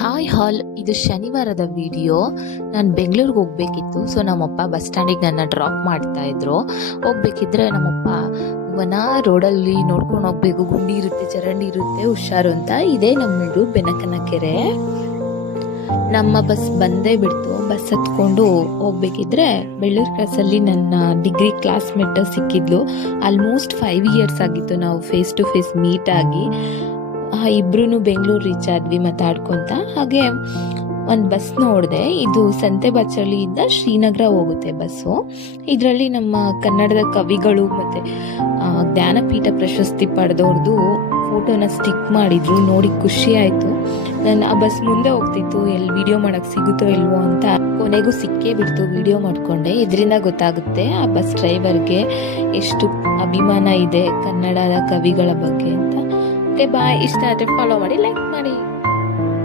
Hi ಹಾಲ್, ಇದು ಶನಿವಾರದ video. ನಾನು ಬೆಂಗಳೂರಿಗೆ ಹೋಗ್ಬೇಕಿತ್ತು. ಸೊ ನಮ್ಮಪ್ಪ ಬಸ್ ಸ್ಟ್ಯಾಂಡಿಗೆ ನನ್ನ ಡ್ರಾಪ್ ಮಾಡ್ತಾ ಇದ್ರು. ಹೋಗ್ಬೇಕಿದ್ರೆ ನಮ್ಮಪ್ಪ ವನ ರೋಡಲ್ಲಿ ನೋಡ್ಕೊಂಡು ಹೋಗ್ಬೇಕು, ಗುಂಡಿ ಇರುತ್ತೆ, ಚರಂಡಿ ಇರುತ್ತೆ, ಹುಷಾರು ಅಂತ. ಇದೇ ನಮ್ಮದು ಬೆನಕನ ಕೆರೆ. ನಮ್ಮ ಬಸ್ ಬಂದೇ ಬಿಡ್ತು. ಬಸ್ ಹತ್ಕೊಂಡು ಹೋಗ್ಬೇಕಿದ್ರೆ ಬೆಳ್ಳೂರು ಕ್ರಾಸಲ್ಲಿ ನನ್ನ ಡಿಗ್ರಿ ಕ್ಲಾಸ್ಮೇಟ್ ಸಿಕ್ಕಿದ್ಲು. ಆಲ್ಮೋಸ್ಟ್ 5 ಇಯರ್ಸ್ ಆಗಿತ್ತು ನಾವು ಫೇಸ್ ಟು ಫೇಸ್ ಮೀಟ್ ಆಗಿ. ಇಬ್ರು ಬೆಂಗಳೂರು ರೀಚ್ ಆದ್ವಿ ಮಾತಾಡ್ಕೊಂತ. ಹಾಗೆ ಒಂದು ಬಸ್ ನೋಡಿದೆ. ಇದು ಸಂತೆಬಾಚಹಳ್ಳಿಯಿಂದ ಶ್ರೀನಗರ ಹೋಗುತ್ತೆ ಬಸ್ಸು. ಇದರಲ್ಲಿ ನಮ್ಮ ಕನ್ನಡದ ಕವಿಗಳು ಮತ್ತು ಜ್ಞಾನಪೀಠ ಪ್ರಶಸ್ತಿ ಪಡೆದವ್ರದ್ದು ಫೋಟೋನ ಸ್ಟಿಕ್ ಮಾಡಿದ್ರು. ನೋಡಿ ಖುಷಿ ಆಯಿತು. ನಾನು ಆ ಬಸ್ ಮುಂದೆ ಹೋಗ್ತಿತ್ತು, ಎಲ್ಲಿ ವಿಡಿಯೋ ಮಾಡೋಕ್ಕೆ ಸಿಗುತ್ತೋ ಇಲ್ವೋ ಅಂತ. ಕೊನೆಗೂ ಸಿಕ್ಕೇ ಬಿಡ್ತು, ವಿಡಿಯೋ ಮಾಡಿಕೊಂಡೆ. ಇದರಿಂದ ಗೊತ್ತಾಗುತ್ತೆ ಆ ಬಸ್ ಡ್ರೈವರ್ಗೆ ಎಷ್ಟು ಅಭಿಮಾನ ಇದೆ ಕನ್ನಡದ ಕವಿಗಳ ಬಗ್ಗೆ ಅಂತ. Okay bye. ಇಷ್ಟ ಆದರೆ ಫಾಲೋ ಮಾಡಿ, ಲೈಕ್ ಮಾಡಿ.